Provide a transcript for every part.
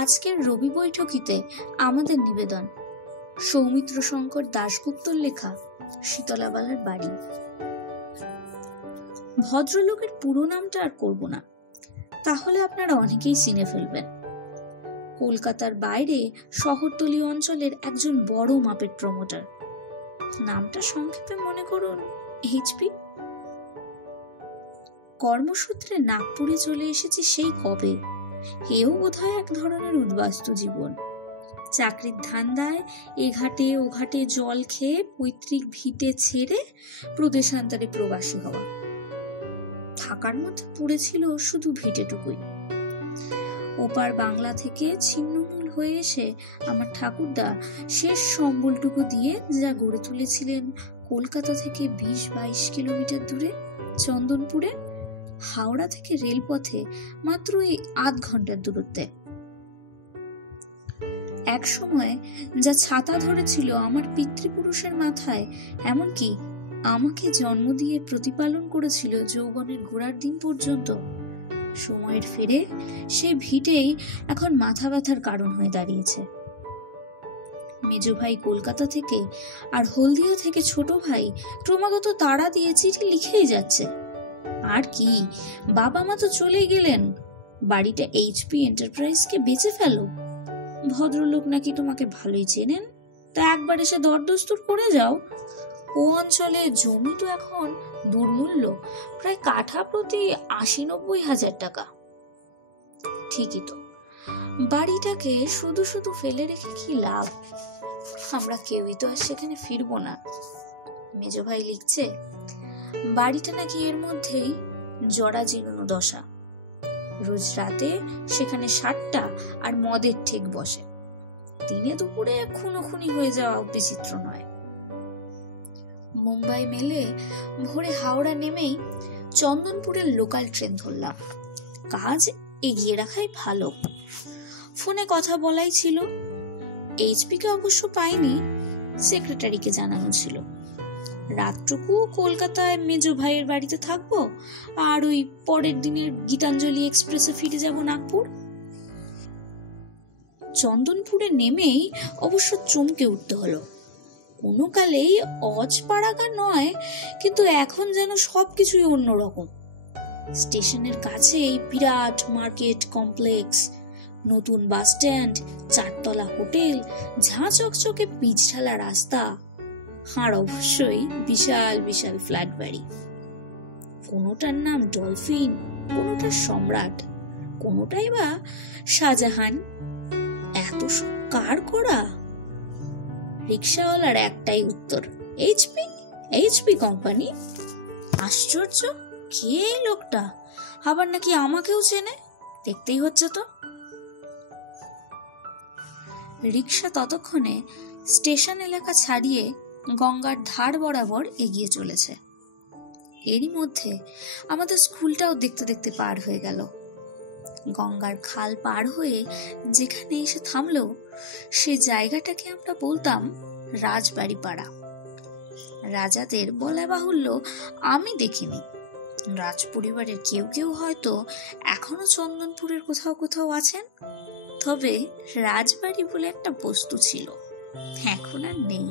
আজকের রবি বৈঠকিতে আমাদের নিবেদন সৌমিত্র শঙ্কর দাশগুপ্তর লেখা শীতলাবালার বাড়ি। ভদ্রলোকের পুরো নামটা আর করব না, তাহলে আপনারা অনেকেই চিনে ফেলবেন। কলকাতার বাইরে শহরতলি অঞ্চলের একজন বড় মাপের প্রমোটার। নামটা সংক্ষেপে মনে করুন এইচপি। কর্মসূত্রে নাগপুরে চলে এসেছি সেই কবে। এও বোধহয় এক ধরনের উদ্বাস্তু জীবন। চাকরির ধান্দায় এ ঘাটে ও ঘাটে জল খেয়ে পৈতৃক ভিটে ছেড়ে প্রদেশান্তরে প্রবাসী হওয়া। থাকার মধ্যে পড়েছিল শুধু ভিটেটুকুই। ওপার বাংলা থেকে ছিন্নমূল হয়ে এসে আমার ঠাকুরদা শেষ সম্বলটুকু দিয়ে যা গড়ে তুলেছিলেন কলকাতা থেকে 20-22 কিলোমিটার দূরে চন্দনপুরে, হাওড়া থেকে রেলপথে মাত্র এই আধ ঘন্টার দূরত্বে। এক সময় যা ছাতা ধরেছিল আমার পিতৃপুরুষের মাথায়, এমনকি আমাকে জন্ম দিয়ে প্রতিপালন করেছিল যৌবনের গোড়ার দিন পর্যন্ত, সময়ের ফেরে সে ভিটেই এখন মাথা ব্যথার কারণ হয়ে দাঁড়িয়েছে। মেজো ভাই কলকাতা থেকে আর হলদিয়া থেকে ছোট ভাই ক্রমাগত তাড়া দিয়ে চিঠি লিখেই যাচ্ছে। আর কি, বাবা মা তো চলেই গেলেন, বাড়িটা এইচপি এন্টারপ্রাইজকে বেচে ফেলো। ভদ্রলোক নাকি তোমাকে ভালোই চেনেন, তা একবার এসে দরদস্তুর করে যাও। ও অঞ্চলে জমি তো এখন দুর্মূল্য, প্রায় কাঠা প্রতি 80-90 হাজার টাকা। ঠিকই তো, বাড়িটাকে শুধু শুধু ফেলে রেখে কি লাভ? আমরা কেউই তো আর সেখানে ফিরবো না। মেজো ভাই লিখছে, বাড়িটা নাকি এর মধ্যেই জরাজীর্ণ দশা। রোজ রাতে সেখানে 7টা আর মদের ঠেক বসে। দিনে দুপুরে খুনোখুনি হয়ে যাওয়া বিচিত্র নয়। মুম্বাই মেলে ভোরে হাওড়া নেমেই চন্দনপুরের লোকাল ট্রেন ধরলাম। কাজ এগিয়ে রাখাই ভালো। ফোনে কথা বলাই ছিল। এইচপিকে অবশ্য পাইনি, সেক্রেটারিকে জানানো ছিল। রাতটুকু কলকাতায় মেজো ভাইয়ের বাড়িতে থাকবো, আর ওই পরের দিনের গীতাঞ্জলি এক্সপ্রেসে ফিরে যাব নাগপুর। চন্দনপুরে নেমেই অবশ্য চমকে উঠতে হলো। কোনো কালেই অজপাড়াগা নয়, কিন্তু এখন যেন সবকিছুই অন্যরকম। স্টেশনের কাছেই বিরাট মার্কেট কমপ্লেক্স, নতুন বাস স্ট্যান্ড, 4তলা হোটেল, ঝাঁ চকচকে পিচ ঢালা রাস্তা, আর অবশ্যই বিশাল বিশাল ফ্ল্যাট বাড়ি। কোনোটার নাম ডলফিন, কোনোটা সম্রাট, কোনোটাই বা শাহজাহান। এত সব কার করা? রিক্সাওয়ালার একটাই উত্তর, এইচপি, এইচপি কোম্পানি। আশ্চর্য, কে এই লোকটা? আবার নাকি আমাকেও চেনে। দেখতেই হচ্ছে তো। রিক্সা ততক্ষণে স্টেশন এলাকা ছাড়িয়ে গঙ্গার ধার বরাবর এগিয়ে চলেছে। এরই মধ্যে আমাদের স্কুলটাও দেখতে দেখতে পার হয়ে গেল। গঙ্গার খাল পার হয়ে যেখানে এসে থামলো, সে জায়গাটাকে আমরা বলতাম রাজবাড়ি পাড়া। রাজাদের বলা বাহুল্য আমি দেখিনি। রাজ পরিবারের কেউ কেউ হয়তো এখনো চন্দনপুরের কোথাও কোথাও আছেন, তবে রাজবাড়ি বলে একটা বস্তু ছিল, এখন আর নেই।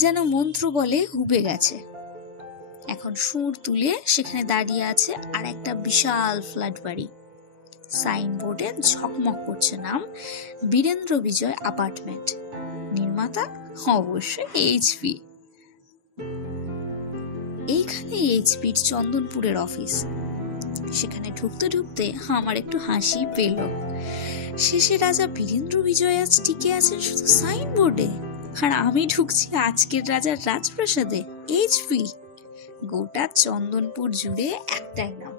যেন মন্ত্র বলে হুবে গেছে। এখন সুর তুলে সেখানে দাঁড়িয়ে আছে আর একটা বিশাল ফ্ল্যাট বাড়ি। সাইনবোর্ডে ঝকমক করছে নাম বীরেন্দ্র বিজয় অ্যাপার্টমেন্ট। নির্মাতা অবশ্যই এইচপি। এইখানে এইচপির চন্দনপুরের অফিস। সেখানে ঢুকতে ঢুকতে আমার একটু হাসি পেল। শেষে রাজা বীরেন্দ্র বিজয় আজ টিকে আছেন শুধু সাইনবোর্ডে, আর আমি ঢুকছি আজকের রাজার রাজপ্রাসাদে, এইচপি। গোটা চন্দনপুর জুড়ে একটাই নাম।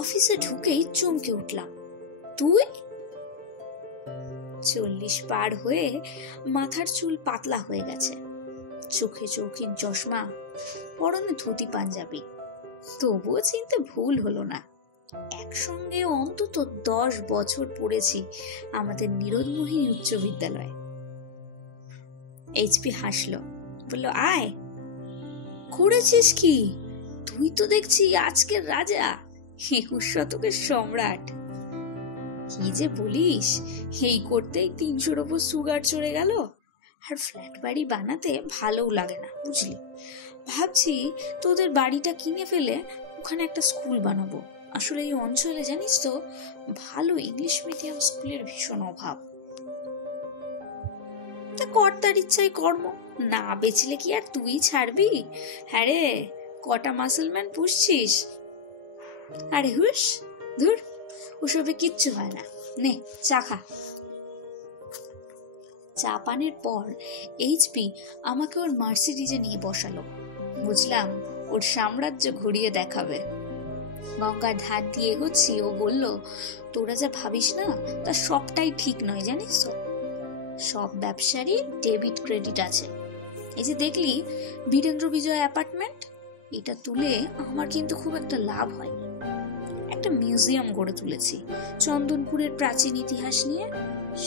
অফিসে ঢুকেই চমকে উঠলাম, তুই? 40 পার হয়ে মাথার চুল পাতলা হয়ে গেছে, চোখে চৌকির চশমা, পরনে ধুতি পাঞ্জাবি। তবুও চিনতে ভুল হলো না। একসঙ্গে অন্তত 10 বছর পড়েছি আমাদের নিরোধমোহিনী উচ্চ বিদ্যালয়ে। এইচপি হাসলো, বলল, আয়। করেছিস কি? তুই তো দেখছি আজকের রাজা, 21 শতকের সম্রাট। কি যে বলিস, এই করতেই 300-র ওপর সুগার চড়ে গেল। আর ফ্ল্যাট বাড়ি বানাতে ভালোও লাগে না, বুঝলি। ভাবছি তোদের বাড়িটা কিনে ফেলে ওখানে একটা স্কুল বানাবো। আসলে এই অঞ্চলে জানিস তো ভালো ইংলিশ মিডিয়াম স্কুলের ভীষণ অভাব। তা কর্তার ইচ্ছায় কর্ম, না বেচলে কি আর তুই ছাড়বি? হ্যাঁ রে, কটা মাসলম্যান পুষছিস? আরে হুস, ধুর, ওসবে কিচ্ছু হয় না। নে চা খা। চা পানের পর এইচপি আমাকে ওর মার্সিডিজে নিয়ে বসালো। বুঝলাম ওর সাম্রাজ্য ঘুরিয়ে দেখাবে। গঙ্গার ধার দিয়ে এগোচ্ছি, ও বলল, তোরা যা ভাবিস না তা সবটাই ঠিক নয়, জানিস তো। সব ব্যবসারই ডেবিট ক্রেডিট আছে। এই যে দেখলি বীরেন্দ্র বিজয় অ্যাপার্টমেন্ট, এটা তুলে আমার কিন্তু খুব একটা লাভ হয়নি। একটা মিউজিয়াম গড়ে তুলেছি চন্দনপুরের প্রাচীন ইতিহাস নিয়ে,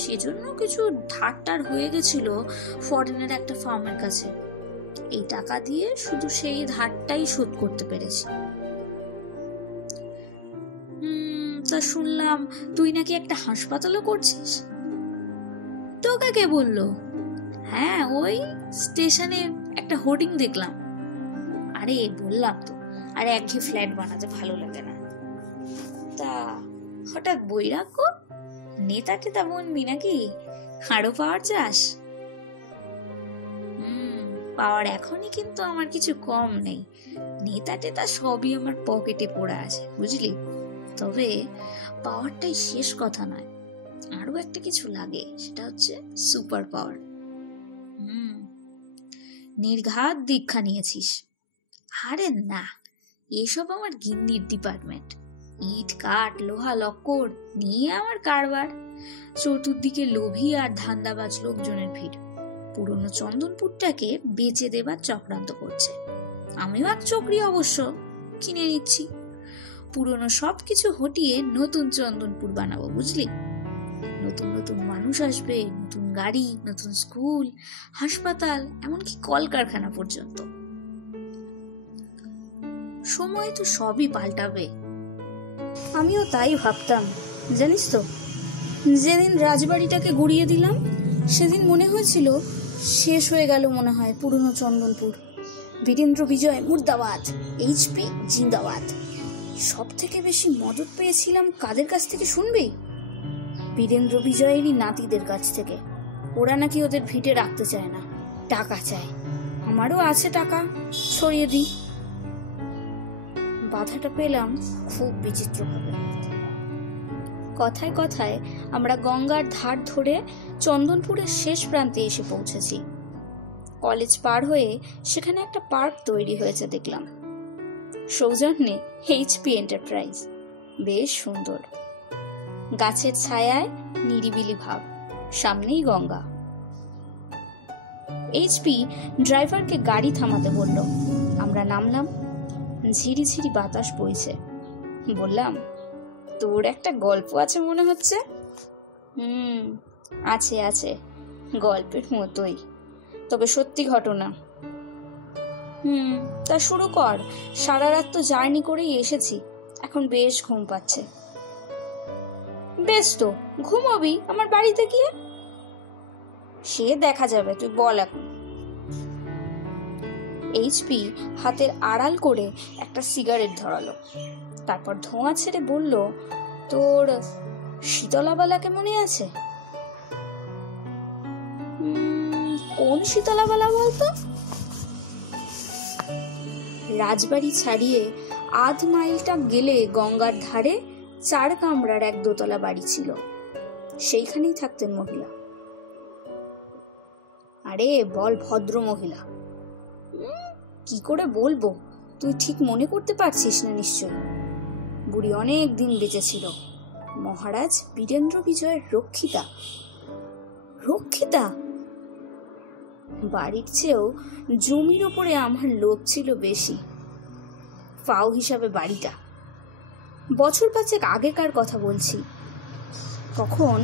সেজন্য কিছু ধারটার হয়ে গেছিল ফরেনের একটা ফার্মের কাছে। এই টাকা দিয়ে শুধু সেই ধারটাই শোধ করতে পেরেছি। তা শুনলাম তুই নাকি একটা হাসপাতালও করছিস। তোকে কে বললো? হ্যাঁ, ওই স্টেশনে একটা হোর্ডিং দেখলাম। আরে বললাম তো, আর একঘেয়ে ফ্ল্যাট বানাতে ভালো লাগে না। তা হঠাৎ বৈরাগ্য? নেতা টেতা বনবি নাকি? আরো পাওয়ার চাস? পাওয়ার এখনই কিন্তু আমার কিছু কম নেই। নেতা টেতা সবই আমার পকেটে পড়ে আছে, বুঝলি। তবে পাওয়ারটাই শেষ কথা নয়, আরো একটা কিছু লাগে, সেটা হচ্ছে সুপার পাওয়ার। নির্ঘাত দীক্ষা নিয়েছিস? আরে না, এসব আমার গিন্নির ডিপার্টমেন্ট। ইট কাঠ লোহা লক্কর নিয়ে আমার কারবার। চতুর্দিকে লোভী আর ধান্দাবাজ লোকজনের ভিড়। পুরনো চন্দনপুরটাকে বেচে দেবার চক্রান্ত করছে। আমিও এক চক্রি অবশ্য কিনে নিচ্ছি। পুরনো সবকিছু হটিয়ে নতুন চন্দনপুর বানাবো, বুঝলি। নতুন নতুন মানুষ আসবে, নতুন গাড়ি, নতুন স্কুল, হাসপাতাল, এমনকি কলকারখানা পর্যন্ত। সময় তো সবই পাল্টাবে। আমিও তাই ভাবতাম, জানিস তো। যেদিন রাজবাড়িটাকে গুড়িয়ে দিলাম সেদিন মনে হয়েছিল শেষ হয়ে গেল মনে হয় পুরনো চন্দনপুর। বীরেন্দ্র বিজয় মুর্দাবাদ, এইচপি জিন্দাবাদ। সব থেকে বেশি মদত পেয়েছিলাম কাদের কাছ থেকে শুনবি? বীরেন্দ্র বিজয়েরই নাতিদের কাছ থেকে। ওরা নাকি ওদের ভিটে রাখতে চায় না, টাকা চায়। আমারও আছে টাকা, ছড়িয়ে দিই। বাধাটা পেলাম খুব বিচিত্রভাবে। কথায় কথায় আমরা গঙ্গার ধার ধরে চন্দনপুরের শেষ প্রান্তে এসে পৌঁছেছি। কলেজ পার হয়ে সেখানে একটা পার্ক তৈরি হয়েছে দেখলাম, সৌজন্যে এইচপি এন্টারপ্রাইজ। বেশ সুন্দর, গাছের ছায়ায় নিরিবিলি ভাব, সামনেই গঙ্গা। এইচপি ড্রাইভারকে গাড়ি থামাতে বলল। আমরা নামলাম। ঝিরিঝিরি বাতাস বইছে। বললাম, তোর একটা গল্প আছে মনে হচ্ছে। আছে আছে, গল্পের মতোই, তবে সত্যি ঘটনা। তা শুরু কর। সারা রাত তো জার্নি করেই এসেছি, এখন বেশ ঘুম পাচ্ছে। বেশ তো, ঘুমোবি আমার বাড়িতে গিয়ে? সে দেখা যাবে, তুই বল এখন। এইচপি হাতের আড়াল করে একটা সিগারেট ধরালো, তারপর ধোঁয়া ছেড়ে বলল, তোর শীতলাবালাকে মনে আছে? কোন শীতলাবালা বলতো? রাজবাড়ি ছাড়িয়ে আধ মাইলটা গেলে গঙ্গার ধারে 4 কামরার এক দোতলা বাড়ি ছিল, সেইখানেই থাকতেন মহিলা। আরে বল, ভদ্র মহিলা। কি করে বলবো, তুই ঠিক মনে করতে পারছিস না নিশ্চয়। বুড়ি অনেক দিন বেঁচে ছিল, মহারাজ বীরেন্দ্র বিজয়ের রক্ষিতা। রক্ষিতা? বাড়ির চেয়েও জমির ওপরে আমার লোভ ছিল বেশি। ফাও হিসাবে বাড়িটা। বছর 5 আগেকার কথা বলছি। তখন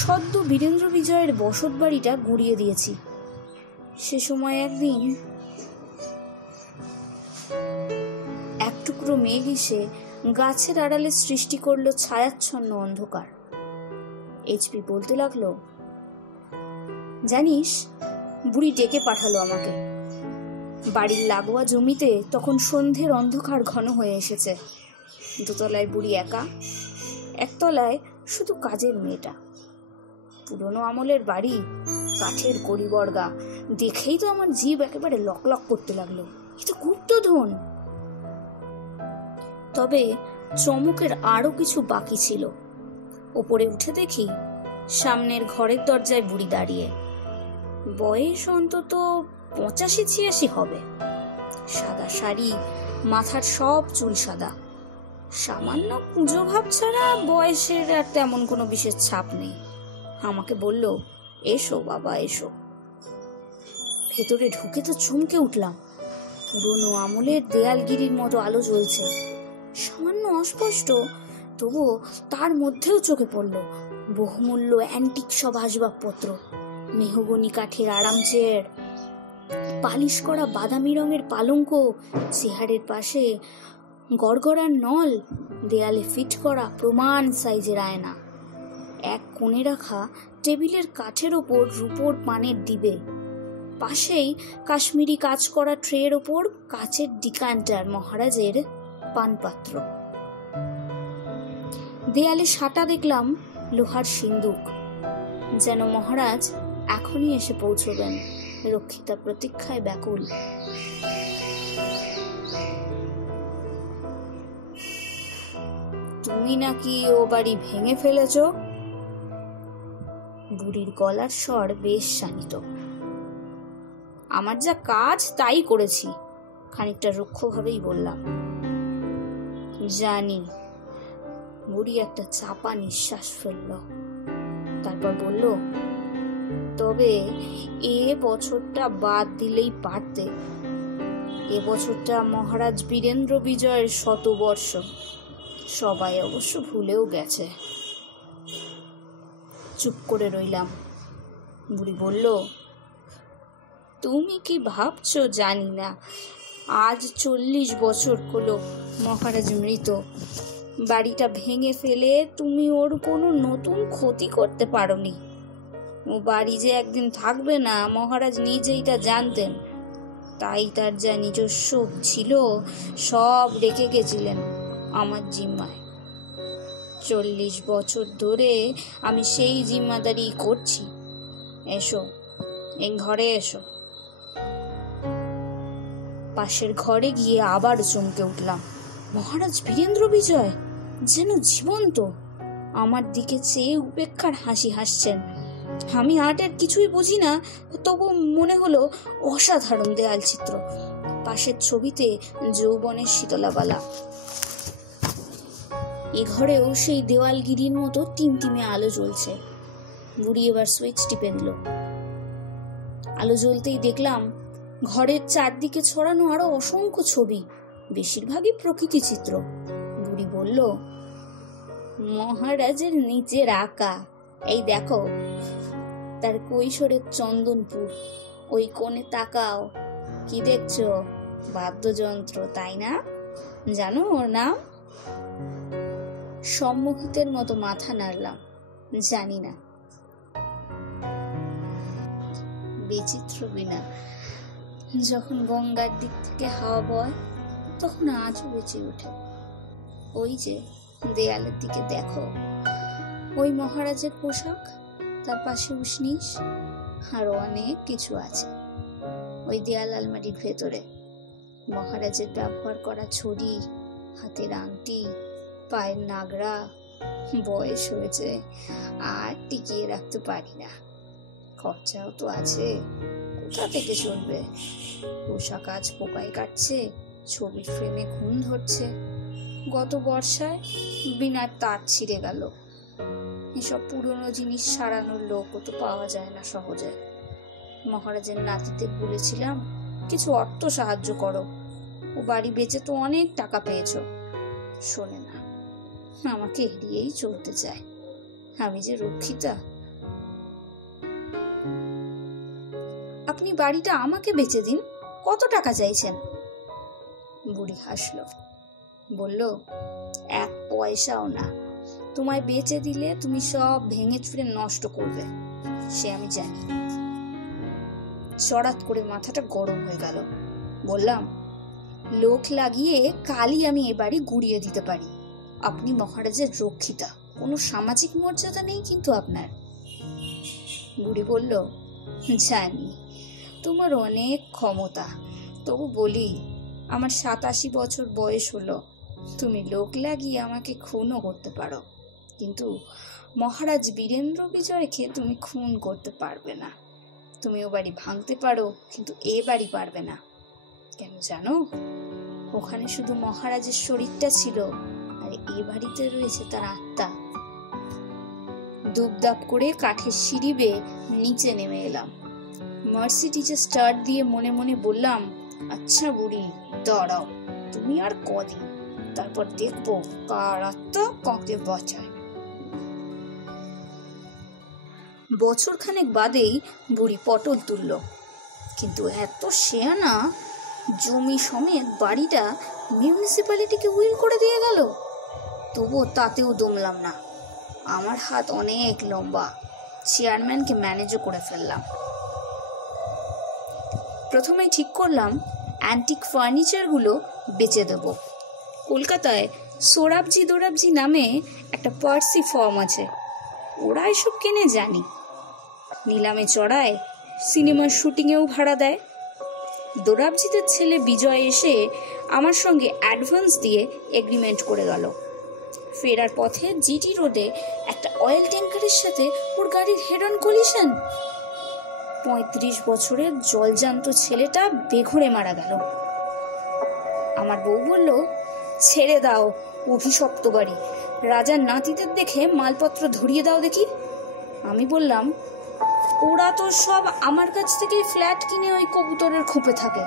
সদ্য বীরেন্দ্র বিজয়ের বসত বাড়িটা গুড়িয়ে দিয়েছি। সে সময় একদিন এক টুকরো মেঘ এসে গাছের আড়ালে সৃষ্টি করলো ছায়াচ্ছন্ন অন্ধকার। এইচপি বলতে লাগলো, জানিস, বুড়ি ডেকে পাঠালো আমাকে। বাড়ির লাগোয়া জমিতে তখন সন্ধ্যের অন্ধকার ঘন হয়ে এসেছে। দোতলায় বুড়ি একা, একতলায় শুধু কাজের মেয়েটা। পুরনো আমলের বাড়ি, কাঠের কড়িবর্গা, দেখেই তো আমার জিভ একেবারে লক লক করতে লাগলো। এ তো গুপ্তধন। তবে চমকের আরো কিছু বাকি ছিল। ওপরে উঠে দেখি সামনের ঘরের দরজায় বুড়ি দাঁড়িয়ে। বয়স অন্তত 85-86 হবে। সাদা শাড়ি, মাথার সব চুল সাদা। সামান্য পুজো ভাব ছাড়া বয়সের আর তেমন কোনো বিশেষ ছাপ নেই। আমাকে বলল, এসো বাবা এসো। ভেতরে ঢুকে তো চমকে উঠলাম। পুরনো আমলের দেয়ালগিরির মতো আলো জ্বলছে। সামান্য অস্পষ্ট, তবুও তার মধ্যেও চোখে পড়ল বহুমূল্য অ্যান্টিক সব আসবাবপত্র, মেহগনি কাঠের আরাম চেয়ার, পালিশ করা বাদামি রঙের পালঙ্ক, চেয়ারের পাশে গড়গড়ার নল, দেয়ালে ফিট করা প্রমাণ সাইজের আয়না, এক কোণে রাখা টেবিলের কাঠের ওপর রূপোর পানের ডিবে, পাশেই কাশ্মীরি কাজ করা ট্রের ওপর কাচের ডিকান্টার, মহারাজের পানপাত্র। দেয়ালে সাটা দেখলাম লোহার সিন্দুক, যেন মহারাজ এখনই এসে পৌঁছবেন, রক্ষিতা প্রতীক্ষায় ব্যাকুল। তুমি নাকি ও বাড়ি ভেঙে ফেলেছ? বুড়ির গলার স্বর বেশ শান্ত। আমার যা কাজ তাই করেছি, খানিকটা রুক্ষভাবেই বললাম। জানি। বুড়ি একটা চাপা নিঃশ্বাস ফেলল, তারপর বলল, তবে এ বছরটা বাদ দিলেই পারতে। এ বছরটা মহারাজ বীরেন্দ্র বিজয়ের 100 বর্ষ। সবাই অবশ্য ভুলেও গেছে। চুপ করে রইলাম। বুড়ি বলল, তুমি কি ভাবছো জানি না, আজ 40 বছর হলো মহারাজ মৃত। বাড়িটা ভেঙে ফেলে তুমি ওর কোনো নতুন ক্ষতি করতে পারোনি। ও বাড়ি যে একদিন থাকবে না, মহারাজ নিজেই তা জানতেন। তাই তার যা নিজস্ব ছিল সব রেখে গেছিলেন আমার জিম্মায়। 40 বছর ধরে আমি সেই জিম্মাদারি করছি। এসো, এই ঘরে এসো। পাশের ঘরে গিয়ে আবার চমকে উঠলাম। মহারাজ বীরেন্দ্র বিজয় যেন জীবন্ত, আমার দিকে চেয়ে উপেক্ষার হাসি হাসছেন। আমি আর্টের কিছুই বুঝি না, তবু মনে হলো অসাধারণ দেয়াল চিত্র। পাশের ছবিতে যৌবনের শীতলাবালা। এ ঘরেও সেই দেওয়ালগিরির মতো টিমটিমে আলো জ্বলছে। বুড়ি এবার সুইচ টিপে দিল। আলো জ্বলতেই দেখলাম ঘরের চারদিকে ছড়ানো আরো অসংখ্য ছবি, বেশিরভাগই প্রকৃতি চিত্র। বুড়ি বলল, মহারাজের নিচের আঁকা। এই দেখো, তার কৈশোরের চন্দনপুর। ওই কোণে তাকাও, কি দেখছো? বাদ্যযন্ত্র, তাই না? জানো ওর নাম? সম্মোহিতের মতো মাথা নাড়লাম, জানি না। বিচিত্র বিনা। যখন গঙ্গার দিক থেকে হাওয়া বয়, তখন আজও বেঁচে ওঠে। ওই যে দেয়ালের দিকে দেখো, ওই মহারাজের পোশাক, তার পাশে উষ্ণিস, আরো অনেক কিছু আছে ওই দেয়াল আলমারির ভেতরে। মহারাজের ব্যবহার করা ছড়ি, হাতের আংটি, পায়ের নাগরা। বয়স হয়েছে, আর টিকিয়ে রাখতে পারি না। খরচাও তো আছে, কোথা থেকে চলবে? পোশাক আজ পোকায় কাটছে, ছবির ফ্রেমে ঘুম ধরছে। গত বর্ষায় বিনার তার ছিঁড়ে গেল। এসব পুরনো জিনিস সারানোর লোকও তো পাওয়া যায় না সহজে। মহারাজের নাতিদের বলেছিলাম, কিছু অর্থ সাহায্য করো, ও বাড়ি বেচে তো অনেক টাকা পেয়েছো। শোনে না, আমাকে এড়িয়েই চলতে চায়। আমি যে রক্ষিতা। আপনি বাড়িটা আমাকে বেচে দিন, কত টাকা চাইছেন? বুড়ি হাসল, বলল, 1 পয়সাও না। তোমায় বেচে দিলে তুমি সব ভেঙে চুরে নষ্ট করবে, সে আমি জানি। চড়াত করে মাথাটা গরম হয়ে গেল। বললাম, লোক লাগিয়ে কালই আমি এ বাড়ি গুড়িয়ে দিতে পারি। আপনি মহারাজের রক্ষিতা, কোনো সামাজিক মর্যাদা নেই কিন্তু আপনার। বুড়ি বলল, জানি তোমার অনেক ক্ষমতা, তবু বলি আমার 87 বছর বয়স হলো। তুমি লোক লাগিয়ে আমাকে খুনও করতে পারো, কিন্তু মহারাজ বীরেন্দ্র বিজয়কে তুমি খুন করতে পারবে না। তুমি ও বাড়ি ভাঙতে পারো, কিন্তু এ বাড়ি পারবে না। কেন জানো? ওখানে শুধু মহারাজের শরীরটা ছিল, আর এ বাড়িতে রয়েছে তার আত্মা। দুপদাপ করে কাঠের সিঁড়ি বেয়ে নিচে নেমে এলাম। মার্সিডিজে স্টার্ট দিয়ে মনে মনে বললাম, আচ্ছা বুড়ি, দাঁড়াও, তুমি আর কদিন, তারপর দেখবো কার আত্মা কাকে বাঁচায়। বছর খানেক বাদেই বুড়ি পটল তুলল, কিন্তু এত শেয়ানা, জমি সমেত বাড়িটা মিউনিসিপ্যালিটিকে উইল করে দিয়ে গেল। তবুও তাতেও দমলাম না। আমার হাত অনেক লম্বা, চেয়ারম্যানকে ম্যানেজও করে ফেললাম। প্রথমেই ঠিক করলাম অ্যান্টিক ফার্নিচারগুলো বেচে দেব। কলকাতায় সোরাবজি দোরাবজি নামে একটা পার্সি ফার্ম আছে, ওরা এসব কেনে জানি। নিলামে চড়ায়, সিনেমার শুটিংয়েও ভাড়া দেয়। দোরাবজিদের ছেলে বিজয় এসে আমার সঙ্গে অ্যাডভান্স দিয়ে এগ্রিমেন্ট করে গেল। ফেরার পথে জিটি রোডে একটা অয়েল ট্যাঙ্কারের সাথে ওর গাড়ির হেড অন কলিশন। 35 বছরের জলজান্ত ছেলেটা বেঘরে মারা গেল। আমার বউ বলল, ছেড়ে দাও, অভিশপ্ত বাড়ি, রাজার নাতিদের দেখে মালপত্র ধরিয়ে দাও দেখি। আমি বললাম, ওরা তো সব আমার কাছ থেকে ফ্ল্যাট কিনে ওই কবুতরের খোপে থাকে,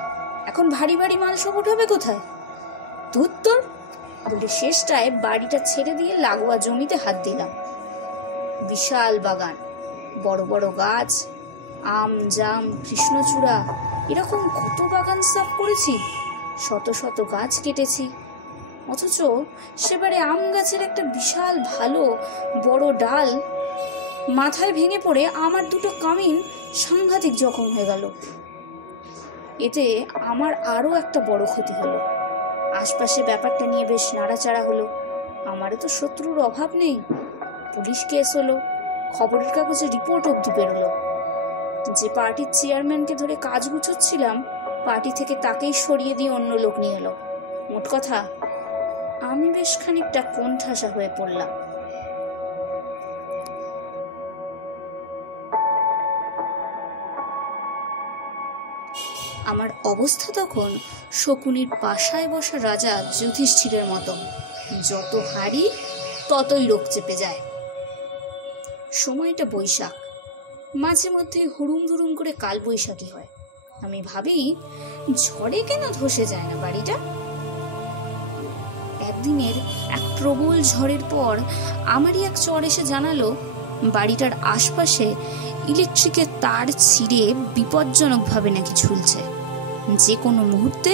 এখন ভারী ভারী মাল সব উঠাবে কোথায়? ধুত্তর বলে শেষটায় বাড়িটা ছেড়ে দিয়ে লাগোয়া জমিতে হাত দিলাম। বিশাল বাগান, বড় বড় গাছ, আম, জাম, কৃষ্ণচূড়া, এরকম কত বাগান সাফ করেছি, শত শত গাছ কেটেছি। অথচ সেবারে আম গাছের একটা বিশাল ভালো বড় ডাল মাথায় ভেঙে পড়ে আমার দুটো কামিন সাংঘাতিক জখম হয়ে গেল। এতে আমার আরো একটা বড় ক্ষতি হলো। আশপাশে ব্যাপারটা নিয়ে বেশ নাড়াচাড়া হলো। আমারও তো শত্রুর অভাব নেই। পুলিশ কেস হলো, খবরের কাগজে রিপোর্ট অবধি বেরোলো। যে পার্টির চেয়ারম্যানকে ধরে কাজ গুছোচ্ছিলাম, পার্টি থেকে তাকেই সরিয়ে দিয়ে অন্য লোক নিয়ে এলো। মোট কথা, আমি বেশ খানিকটা কোণঠাসা হয়ে পড়লাম। আমার অবস্থা তখন শকুনির পাশায় বসা রাজা যুধিষ্ঠিরের মতো, যত হারি ততই রোগ চেপে যায়। সময়টা বৈশাখ, মাঝে মধ্যে হুড়ুম ধুড়ুম করে কাল বৈশাখী হয়। আমি ভাবি, ঝড়ে কেন ধসে যায় না বাড়িটা? একদিনের এক প্রবল ঝড়ের পর আমারই এক চর এসে জানালো, বাড়িটার আশপাশে ইলেকট্রিকের তার ছিঁড়ে বিপজ্জনকভাবে নাকি ঝুলছে। যে কোনো মুহূর্তে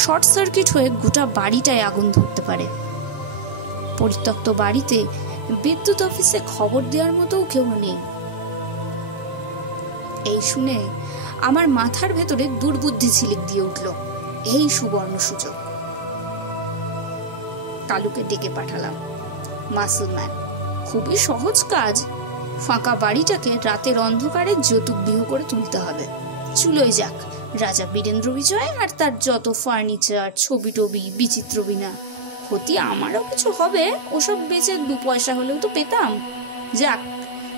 শর্ট সার্কিট হয়ে গোটা বাড়িটায় আগুন ধরতে পারে। পরিত্যক্ত বাড়িতে বিদ্যুৎ অফিসে খবর দেওয়ার মতোও কেউ নেই। এই শুনে আমার মাথার ভেতরে দুর্বুদ্ধি ছিলিক দিয়ে উঠল। এই সুবর্ণ সুযোগ। কালুকে ডেকে পাঠালাম। মাসলম্যান, খুবই সহজ কাজ। ফাঁকা বাড়িটাকে রাতের অন্ধকারে যৌতুকবিহ করে তুলতে হবে। চুলোয় যাক রাজা বীরেন্দ্র বিজয় আর তার যত ফার্নিচার, ছবি টবি, বিচিত্র বিনা। ক্ষতি আমারও কিছু হবে, ওসব বেচে 2 পয়সা হলেও তো পেতাম। যাক,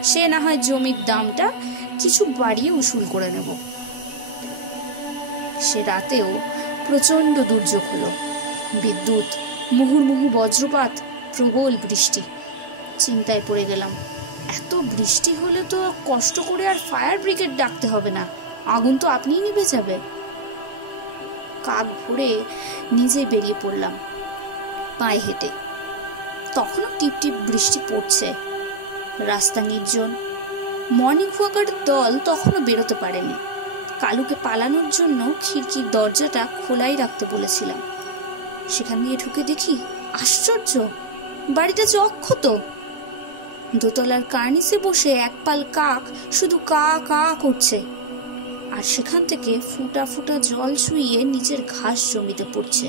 সে না হয় জমির দামটা কিছু বাড়িয়ে উসুল করে নেব। সে রাতেও প্রচন্ড দুর্যোগ হলো। বিদ্যুৎ, মুহুর্মুহু বজ্রপাত, প্রবল বৃষ্টি। চিন্তায় পড়ে গেলাম। এত বৃষ্টি হলে তো কষ্ট করে আর ফায়ার ব্রিগেড ডাকতে হবে না, আগুন তো আপনিই নিভে যাবে। কাক ভরে নিজে বেরিয়ে পড়লাম পায়ে হেঁটে। তখনও টিপ টিপ বৃষ্টি পড়ছে। রাস্তা নির্জন। মর্নিং ওয়াকার দল তখনও বেরোতে পারেনি। কালুকে পালানোর জন্য খিড়কির দরজাটা খোলাই রাখতে বলেছিলাম। সেখান দিয়ে ঢুকে দেখি, আশ্চর্য, বাড়িটা যে অক্ষত। দোতলার কার্নিসে বসে একপাল কাক শুধু কা কা করছে, আর সেখান থেকে ফুটা ফুটা জল ছুঁয়ে নিচের ঘাস জমিতে পড়ছে।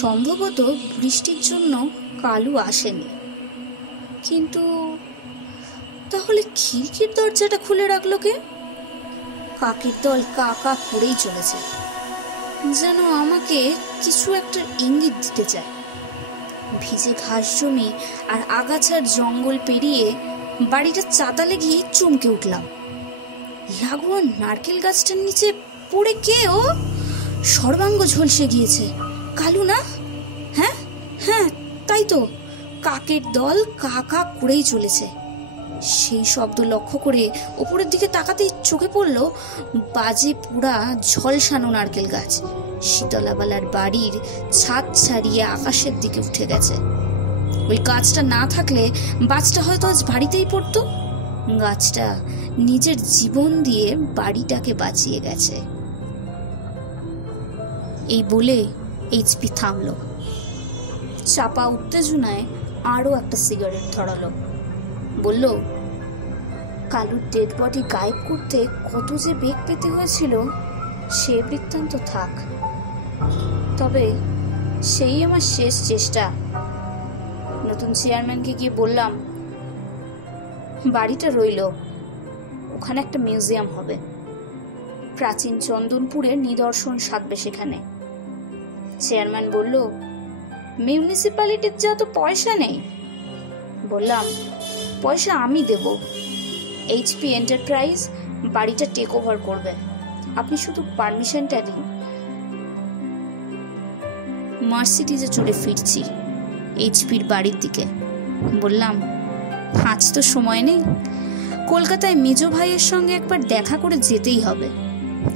সম্ভবত বৃষ্টির জন্য কালু আসেনি। কিন্তু তাহলে খিড়কির দরজাটা খুলে রাখলো কে? কাকের দল কা কা করেই চলেছে, যেন আমাকে কিছু একটা ইঙ্গিত দিতে চায়। ভিজে ঘাস জমি আর আগাছার জঙ্গল পেরিয়ে বাড়িটা চাতালে গিয়ে চমকে উঠলাম। লাগোয়া নারকেল গাছটার নিচে পড়ে কে ও? সর্বাঙ্গ ঝলসে গিয়েছে। কালু না? হ্যাঁ হ্যাঁ, তাই তো, কাকের দল কা কা করেই চলেছে। সেই শব্দ লক্ষ্য করে ওপরের দিকে তাকাতেই চোখে পড়ল বাজে পোড়া ঝলসানো নারকেল গাছ শীতলাবালার বাড়ির ছাদ ছাড়িয়ে আকাশের দিকে উঠে গেছে। ওই গাছটা না থাকলে বাজটা হয়তো আজ বাড়িতেই পড়তো। গাছটা নিজের জীবন দিয়ে বাড়িটাকে বাঁচিয়ে গেছে। এই বলে এইচপি থামলো। চাপা উত্তেজনায় আরো একটা সিগারেট ধরালো। বলল, কালুর ডেড বডি গায়েব করতে কত যে বেগ পেতে হয়েছিল সে বৃত্তান্ত থাক, তবে সেই আমার শেষ চেষ্টা। নতুন চেয়ারম্যানকে গিয়ে বললাম, বাড়িটা রইল, ওখানে একটা মিউজিয়াম হবে। প্রাচীন চন্দনপুরের নিদর্শন সাধবে সেখানে। চেয়ারম্যান বলল, মিউনিসিপ্যালিটির যা তো পয়সা নেই। বললাম, পয়সা আমি দেব। এইচপি এন্টারপ্রাইজ বাড়িটা টেক ওভার করবে, আপনি শুধু পারমিশনটা দিন। মার্সিডিজে চড়ে ফিরছি এইচপির বাড়ির দিকে। বললাম, আজ তো সময় নেই, কলকাতায় মেজো ভাইয়ের সঙ্গে একবার দেখা করে যেতেই হবে।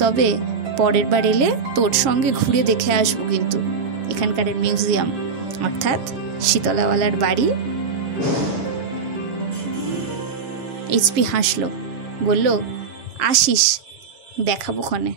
তবে পরের বার এলে তোর সঙ্গে ঘুরে দেখে আসবো কিন্তু এখানকার মিউজিয়াম, অর্থাৎ শীতলাওয়ালার বাড়ি। এইচপি হাসলো, বলল, আসিস, দেখাবো ক্ষণে।